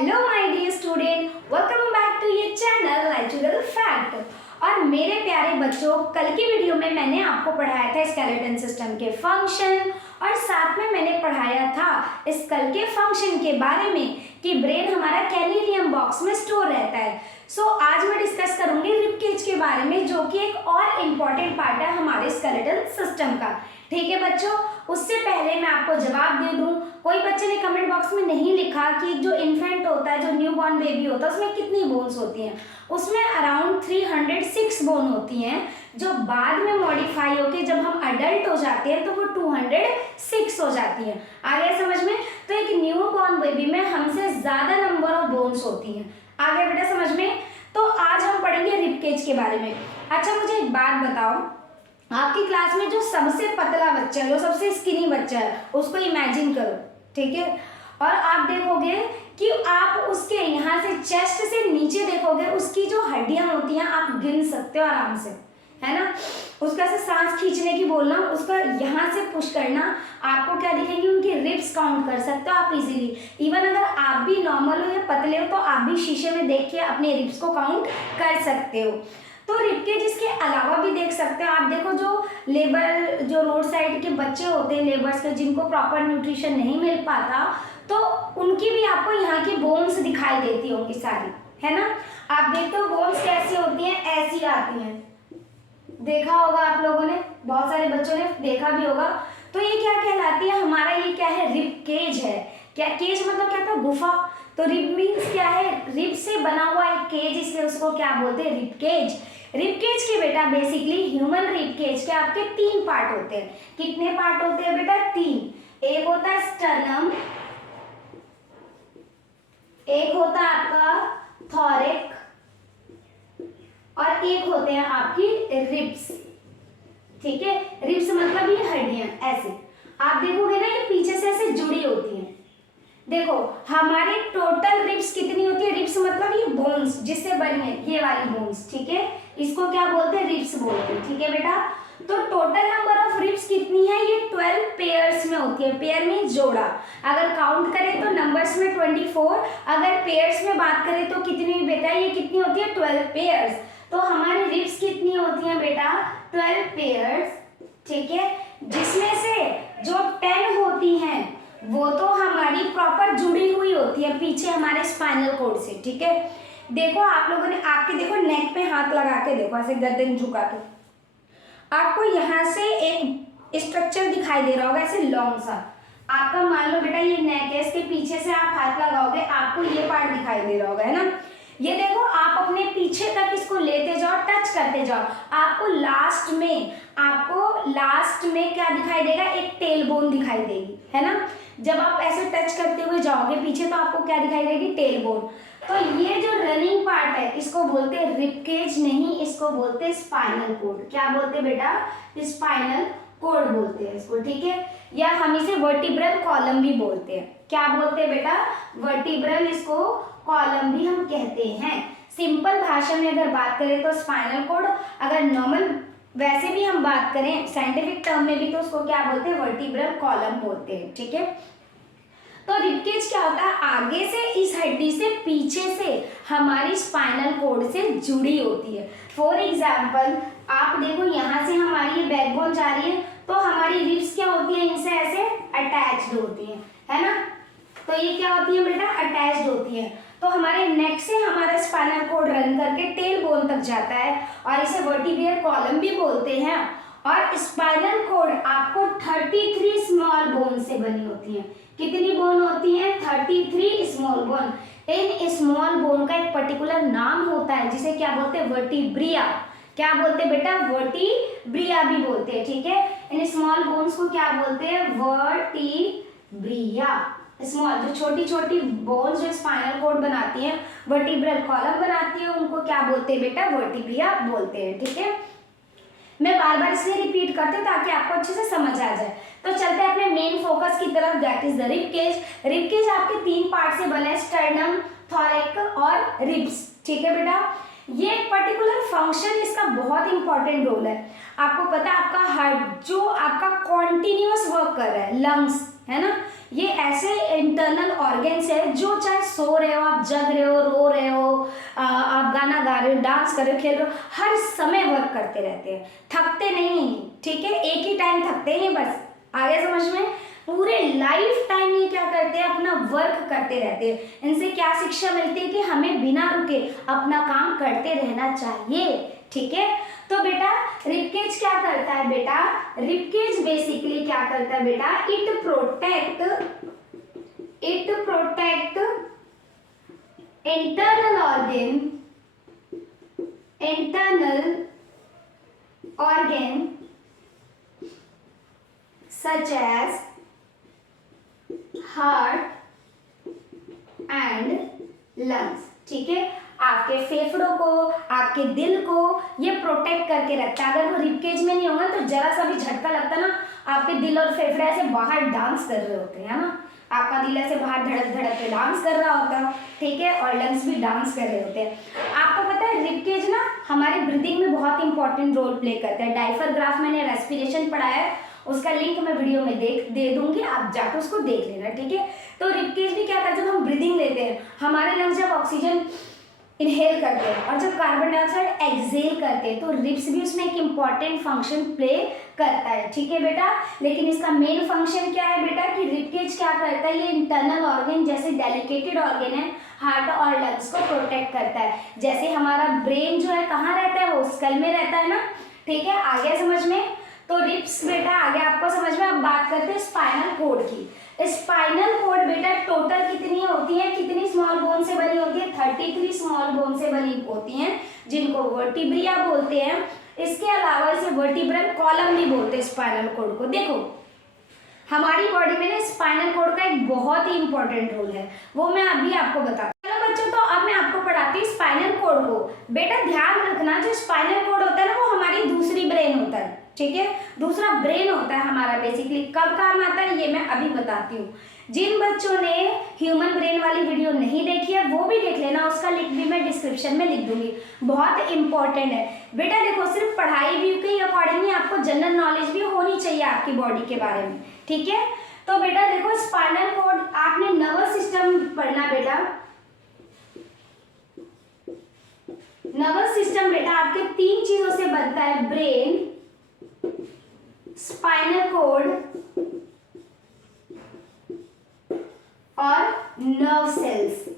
Hello my dear student, welcome back to ये channel natural fact. और मेरे प्यारे बच्चों, कल की वीडियो में मैंने आपको पढ़ाया था स्केलेटन सिस्टम के फंक्शन और साथ में मैंने पढ़ाया था स्कल के फंक्शन के बारे में कि ब्रेन हमारा कैनिडियम बॉक्स में स्टोर रहता है। सो आज मैं डिस्कस करूंगी रिब केज के बारे में, जो कि एक और इम्पॉर्टेंट पार्ट है हमारे स्केलेटन सिस्टम का। ठीक है बच्चों, उससे पहले मैं आपको जवाब दे दूं, कोई बच्चे ने कमेंट बॉक्स में नहीं लिखा कि जो इन्फेंट होता है, जो न्यू बॉर्न बेबी होता है, उसमें कितनी बोन्स होती हैं। उसमें अराउंड 306 बोन होती हैं, जो बाद में मॉडिफाई होकर जब हम अडल्ट हो जाते हैं तो वो 206 हो जाती हैं। आ गया समझ में? तो एक न्यू बॉर्न बेबी में हमसे ज्यादा नंबर ऑफ बोन्स होती हैं। आ गया बेटा समझ में? तो आज हम पढ़ेंगे रिब केज के बारे में। अच्छा मुझे एक बात बताओ, आपकी क्लास में जो सबसे पतला बच्चा है, जो सबसे स्किनी बच्चा है, उसको इमेजिन करो, ठीक है? और आप देखोगे कि आप उसके यहाँ से चेस्ट से नीचे देखोगे, उसकी जो हड्डियां होती हैं आप गिन सकते हो आराम से, है ना? उसका से सांस खींचने की बोलना, उसका यहाँ से पुश करना, आपको क्या दिखेंगी, उनकी रिब्स काउंट कर सकते हो आप इजीली। इवन अगर आप भी नॉर्मल हो या पतले हो तो आप भी शीशे में देख के अपने रिब्स को काउंट कर सकते हो। तो रिब केज इसके अलावा भी देख सकते हो आप। देखो जो लेबर, जो रोड साइड के बच्चे होते हैं लेबर्स के, जिनको प्रॉपर न्यूट्रिशन नहीं मिल पाता, तो उनकी भी आपको यहाँ की बोन्स दिखाई देती होंगी सारी, है ना? आप देखते हो बोन्स कैसी होती हैं, ऐसी आती हैं। देखा होगा आप लोगों ने, बहुत सारे बच्चों ने देखा भी होगा। तो ये क्या कहलाती है, हमारा ये क्या है, रिब केज है। क्या केज मतलब क्या था, गुफा। तो रिब मीन्स क्या है, रिब से बना हुआ एक केज, इसलिए उसको क्या बोलते हैं, रिब केज। रिब केज के बेटा बेसिकली ह्यूमन रिब केज के आपके 3 पार्ट होते हैं। कितने पार्ट होते हैं बेटा? 3। एक होता है स्टर्नम, एक होता है आपका थॉरिक, और एक होते हैं आपकी रिब्स। ठीक है, रिब्स मतलब ये हड्डियां ऐसे आप देखोगे ना, ये पीछे से ऐसे जुड़ी होती हैं। देखो हमारी टोटल रिब्स कितनी होती है, रिब्स मतलब ये बोन्स जिससे बनी है, ये वाली बोन्स, ठीक है, इसको क्या बोलते हैं, रिब्स बोलते हैं। ठीक है बेटा, तो टोटल नंबर ऑफ रिब्स कितनी है, ये 12 पेयर्स में होती है। पेयर में जोड़ा, अगर काउंट करें तो नंबर्स में 24, अगर पेयर्स में बात करें तो कितनी बेटा, ये कितनी होती है, 12 पेयर्स। तो हमारी रिब्स कितनी होती हैं बेटा, 12 पेयर्स, ठीक है, जिसमें से जो 10 होती हैं वो तो हमारी प्रॉपर जुड़ी हुई होती है पीछे हमारे स्पाइनल कॉर्ड से। ठीक है, देखो आप लोगों ने, आपके देखो नेक पे हाथ लगा के देखो, ऐसे गर्दन झुका के, आपको यहाँ से एक स्ट्रक्चर दिखाई दे रहा होगा ऐसे लॉन्ग सा। आपका मान लो बेटा ये नेक है, इसके पीछे से आप हाथ लगाओगे, आपको ये पार्ट दिखाई दे रहा होगा, है ना? ये देखो आप अपने पीछे तक इसको लेते जाओ, टच करते जाओ, आपको लास्ट में क्या दिखाई देगा, एक टेल बोन दिखाई देगी, है ना? जब आप ऐसे टच करते हुए जाओगे पीछे तो आपको क्या दिखाई देगी, टेल बोन। तो ये जो रनिंग पार्ट है इसको बोलते हैं रिब केज, नहीं इसको बोलते हैं स्पाइनल कॉर्ड। क्या बोलते हैं बेटा, स्पाइनल कॉर्ड बोलते हैं इसको, ठीक है? या हम इसे वर्टिब्रल कॉलम भी बोलते हैं। क्या बोलते हैं बेटा, वर्टिब्रल, इसको कॉलम भी हम कहते हैं। सिंपल भाषा में अगर बात करें तो स्पाइनल कॉर्ड, अगर नॉर्मल वैसे भी हम बात करें साइंटिफिक टर्म में भी तो उसको क्या बोलते हैं, वर्टिब्रल कॉलम बोलते हैं। ठीक है, तो रिब केज क्या होता है, आगे से इस हड्डी से पीछे से हमारी स्पाइनल कॉर्ड से जुड़ी होती है। फॉर एग्जाम्पल आप देखो यहाँ से हमारी बैकबोन जा रही है, तो हमारी रिब्स क्या होती है, इनसे ऐसे अटैच्ड होती है ना? तो ये क्या होती है बेटा, अटैच्ड होती है। तो हमारे नेक से हमारा स्पाइनल कॉर्ड रन करके टेल बोन तक जाता है, और इसे वर्टिब्रल कॉलम भी बोलते हैं। और स्पाइनल कॉर्ड आपको 33 स्मॉल बोन से बनी होती है। कितनी बोन होती है, 33 small bone. In small bone का एक पर्टिकुलर नाम होता है जिसे क्या बोलते हैं, वर्टिब्रिया। क्या बोलते हैं बेटा, वर्टिब्रिया भी बोलते हैं। ठीक है, इन स्मॉल बोन्स को क्या बोलते हैं, वर्टिब्रिया। स्मॉल जो छोटी छोटी बोन्स जो स्पाइनल कॉर्ड बनाती हैं, वर्टिब्रल कॉलम बनाती है, उनको क्या बोलते हैं बेटा, वर्टिब्रिया बोलते हैं। ठीक है, मैं बार बार इसलिए रिपीट करती हूँ ताकि आपको अच्छे से समझ आ जाए। तो चलते हैं अपने मेन फोकस की तरफ, that is the rib cage. Rib cage आपके 3 पार्ट से बना है, स्टर्नम, थॉरैक और रिब्स। ठीक है बेटा, ये एक पर्टिकुलर फंक्शन, इसका बहुत इंपॉर्टेंट रोल है। आपको पता है आपका हार्ट जो आपका कॉन्टिन्यूअस वर्क कर रहा है, लंग्स, है ना। ये ऐसे इंटरनल ऑर्गन्स है जो चाहे सो रहे हो, आप जग रहे हो, रो रहे हो, आप गाना गा रहे हो, डांस कर रहे हो, खेल रहे हो, हर समय वर्क करते रहते हैं, थकते नहीं। ठीक है, एक ही टाइम थकते हैं बस, आगे समझ में। पूरे लाइफ टाइम ये क्या करते हैं, अपना वर्क करते रहते हैं। इनसे क्या शिक्षा मिलती है कि हमें बिना रुके अपना काम करते रहना चाहिए। ठीक है, तो बेटा रिबकेज क्या करता है बेटा, रिबकेज बेसिकली क्या करता है बेटा, it protect internal organ such as heart and lungs. ठीक है, आपके फेफड़ों को, आपके दिल को ये प्रोटेक्ट करके रखता है। अगर वो रिबकेज में नहीं होगा तो जरा सा भी झटका लगता ना, आपके दिल और फेफड़े ऐसे बाहर डांस कर रहे होते हैं ना, आपका दिल ऐसे बाहर धड़क धड़क के डांस कर रहा होता है। ठीक है, और लंग्स भी डांस कर रहे होते हैं। आपको पता है रिबकेज ना हमारी ब्रीदिंग में बहुत इंपॉर्टेंट रोल प्ले करता है। डायफ्राम मैंने रेस्पिरेशन पढ़ाया है, उसका लिंक मैं वीडियो में दे दूंगी, आप जाकर उसको देख लेना। ठीक है, तो रिबकेज भी क्या करता है, जब हम ब्रीदिंग लेते हैं, हमारे लंग्स जब ऑक्सीजन इनहेल करते हैं और जब कार्बन डाइऑक्साइड एक्सहेल करते हैं, तो रिब्स भी उसमें एक इम्पॉर्टेंट फंक्शन प्ले करता है। ठीक है बेटा, लेकिन इसका मेन फंक्शन क्या है बेटा, कि रिबकेज क्या करता है, ये इंटरनल ऑर्गन जैसे डेलिकेटेड ऑर्गन है, हार्ट और लंग्स को प्रोटेक्ट करता है। जैसे हमारा ब्रेन जो है कहाँ रहता है, वो स्कल में रहता है ना। ठीक है, आगे समझ में। तो रिब्स बेटा आगे आपको समझ में। अब बात करते हैं स्पाइनल कोड की। स्पाइनल कोड बेटा टोटल कितनी होती है, कितनी स्मॉल बोन से बनी होती है, 33 स्मॉल बोन से बनी होती हैं, जिनको वर्टिब्रिया बोलते हैं। इसके अलावा इसे वर्टिब्रल कॉलम भी बोलते हैं स्पाइनल कोड को। देखो हमारी बॉडी में ना स्पाइनल कोड का एक बहुत ही इंपॉर्टेंट रोल है, वो मैं अभी आपको बता। चलो बच्चों, तो अब मैं आपको पढ़ाती हूँ स्पाइनल कोड को। बेटा ध्यान रखना, जो स्पाइनल कोड होता है ना, वो हमारी दूसरी ब्रेन होता है। ठीक है, दूसरा ब्रेन होता है हमारा। बेसिकली कब काम आता है ये मैं अभी बताती हूँ। जिन बच्चों ने ह्यूमन ब्रेन वाली वीडियो नहीं देखी है वो भी देख लेना, उसका लिंक भी मैं डिस्क्रिप्शन में लिख दूंगी, बहुत इंपॉर्टेंट है। बेटा देखो, सिर्फ पढ़ाई व्यू के अकॉर्डिंग ही आपको जनरल नॉलेज भी होनी चाहिए आपकी बॉडी के बारे में। ठीक है, तो बेटा देखो स्पाइनल कोड, आपने नर्वस सिस्टम पढ़ना बेटा। नर्वस सिस्टम बेटा आपके 3 चीजों से बनता है, ब्रेन, स्पाइनल कोड और नर्व सेल्स।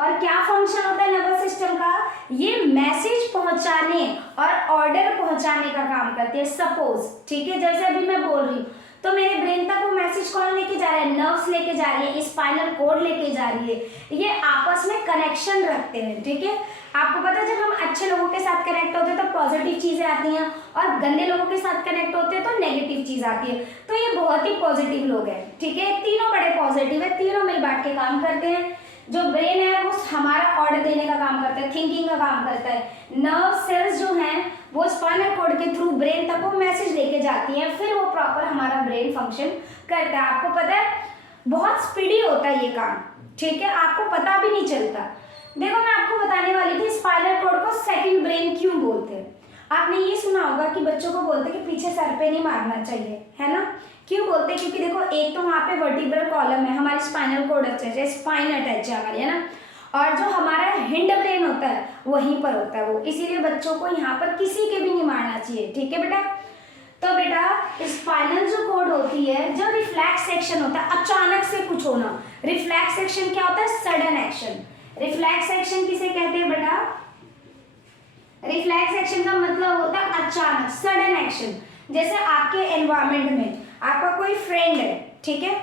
और क्या फंक्शन होता है नर्वस सिस्टम का, ये मैसेज पहुंचाने और ऑर्डर पहुंचाने का काम करती है। सपोज, ठीक है, जैसे अभी मैं बोल रही हूँ तो मेरे ब्रेन तक वो मैसेज कौन लेके जा रहा है, नर्व्स लेके जा रही है, स्पाइनल कोड लेके जा रही है। ये आपस में कनेक्शन रखते हैं। ठीक है, आपको पता है जब हम अच्छे लोगों के साथ कनेक्ट होते हैं तो पॉजिटिव चीजें आती हैं, और गंदे लोगों के साथ कनेक्ट होते हैं तो नेगेटिव चीज आती है। तो ये बहुत ही पॉजिटिव लोग हैं। ठीक है, तीनों बड़े पॉजिटिव है, तीनों मिल बांट के काम करते हैं। जो ब्रेन है वो हमारा ऑर्डर देने का काम करता है, थिंकिंग का काम करता है। नर्व सेल्स जो हैं वो स्पाइनल कोड के थ्रू ब्रेन तक वो मैसेज लेके जाती हैं, फिर वो प्रॉपर हमारा ब्रेन फंक्शन करता है। आपको पता है बहुत स्पीडी होता है ये काम। ठीक है, आपको पता भी नहीं चलता। देखो मैं आपको बताने वाली थी स्पाइनल कोड को सेकंड ब्रेन क्यों बोलते हैं। आपने ये सुना होगा कि बच्चों को बोलते हैं कि पीछे सर पे नहीं मारना चाहिए, है ना। क्यों बोलते हैं, क्योंकि देखो एक तो वहाँ पे वर्टिब्रल कॉलम है, हमारी स्पाइनल कोड अटैच है, स्पाइन अटैच है हमारी, है ना। और जो हमारा हिंड ब्रेन होता है वहीं पर होता है वो, इसीलिए बच्चों को यहाँ पर किसी के भी नहीं मारना चाहिए। ठीक है बेटा, तो बेटा स्पाइनल जो कोड होती है, जो रिफ्लेक्स एक्शन होता है, अचानक से कुछ होना। रिफ्लेक्स एक्शन क्या होता है, सडन एक्शन। रिफ्लेक्स एक्शन किसे कहते हैं बेटा, रिफ्लेक्स एक्शन का मतलब होता है अचानक, सडन एक्शन। जैसे आपके एनवायरमेंट में आपका कोई फ्रेंड है, ठीक है,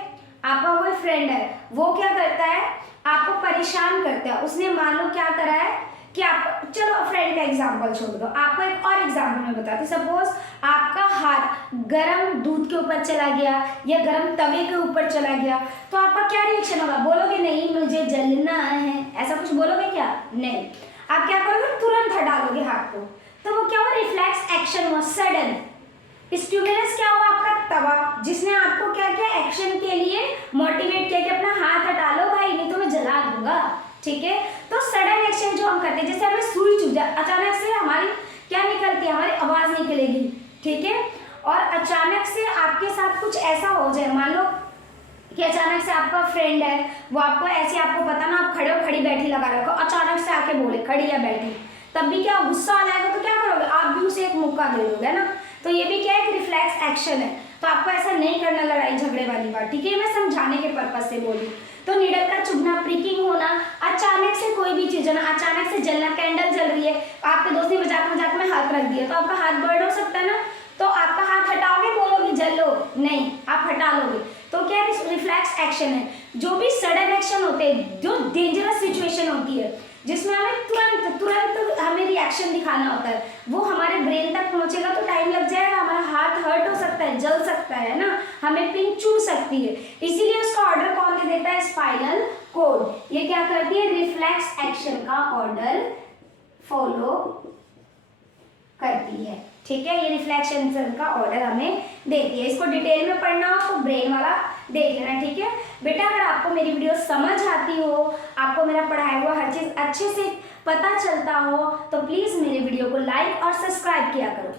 आपका कोई फ्रेंड है, वो क्या करता है, आपको परेशान करता है। उसने मान लो क्या करा है कि आप, चलो फ्रेंड का एग्जांपल छोड़ दो, आपको एक और एग्जांपल मैं बताती। सपोज आपका हाथ गरम दूध के ऊपर चला गया या गरम तवे के ऊपर चला गया, तो आपका क्या रिएक्शन होगा, बोलोगे नहीं मुझे जलना है, ऐसा कुछ बोलोगे क्या, नहीं। आप क्या करोगे, तुरंत हटा लोगे हाथ को। तो वो क्या हुआ, रिफ्लेक्स एक्शन हुआ, सडन। स्टिमुलस क्या हुआ, आपका तवा, जिसने आपको क्या किया, एक्शन के लिए मोटिवेट किया कि अपना हाथ हटा लो भाई, नहीं तो मैं जला दूंगा। ठीक है, तो सडन एक्शन जो हम करते हैं, जैसे हमें सुई चुभ जाए, अचानक से हमारी क्या निकलती है, हमारी आवाज निकलेगी। ठीक है, और अचानक से आपके साथ कुछ ऐसा हो जाए, मान लो कि अचानक से आपका फ्रेंड है, वो आपको ऐसे, आपको पता ना आप खड़े हो खड़ी बैठी लगा रखो, अचानक से आके बोले खड़ी या बैठी, तब भी क्या गुस्सा आ जाएगा, तो क्या करोगे आप भी उसे एक मौका दे दोगे ना। तो ये भी क्या है, एक रिफ्लेक्स एक्शन है। तो आपको ऐसा नहीं करना लड़ाई झगड़े वाली बात, ठीक है, मैं समझाने के पर्पज से बोली। तो नीडल का चुभना, प्रिकिंग होना, अचानक से कोई भी चीज है ना, अचानक से जलना, कैंडल जल रही है, आपके दोस्त ने मजाक मजाक में हाथ रख दिया, तो आपका हाथ बर्न हो सकता है ना, तो आपका हाथ हटाओगे, बोलोगे जल लो, नहीं, आप हटा लोगे। तो क्या रिफ्लेक्स एक्शन है। जो भी सडन एक्शन होते हैं, जो डेंजरस सिचुएशन होती है, जिसमें हमें तुरंत तुरंत हमें रिएक्शन दिखाना होता है, वो हमारे ब्रेन तक पहुंचेगा तो टाइम लग जाएगा, हमारा हाथ हर्ट हो सकता है, जल सकता है ना, हमें पिन चुभ सकती है। इसीलिए उसका ऑर्डर कौन दे देता है, स्पाइनल कॉर्ड। ये क्या करती है, रिफ्लेक्स एक्शन का ऑर्डर फॉलो करती है, ठीक है, ये रिफ्लेक्शन का ऑर्डर हमें देती है। इसको डिटेल में पढ़ना हो तो ब्रेन वाला देख लेना, ठीक है बेटा। अगर आपको मेरी वीडियो समझ आती हो, आपको मेरा पढ़ाया हुआ हर चीज़ अच्छे से पता चलता हो, तो प्लीज़ मेरे वीडियो को लाइक और सब्सक्राइब किया करो।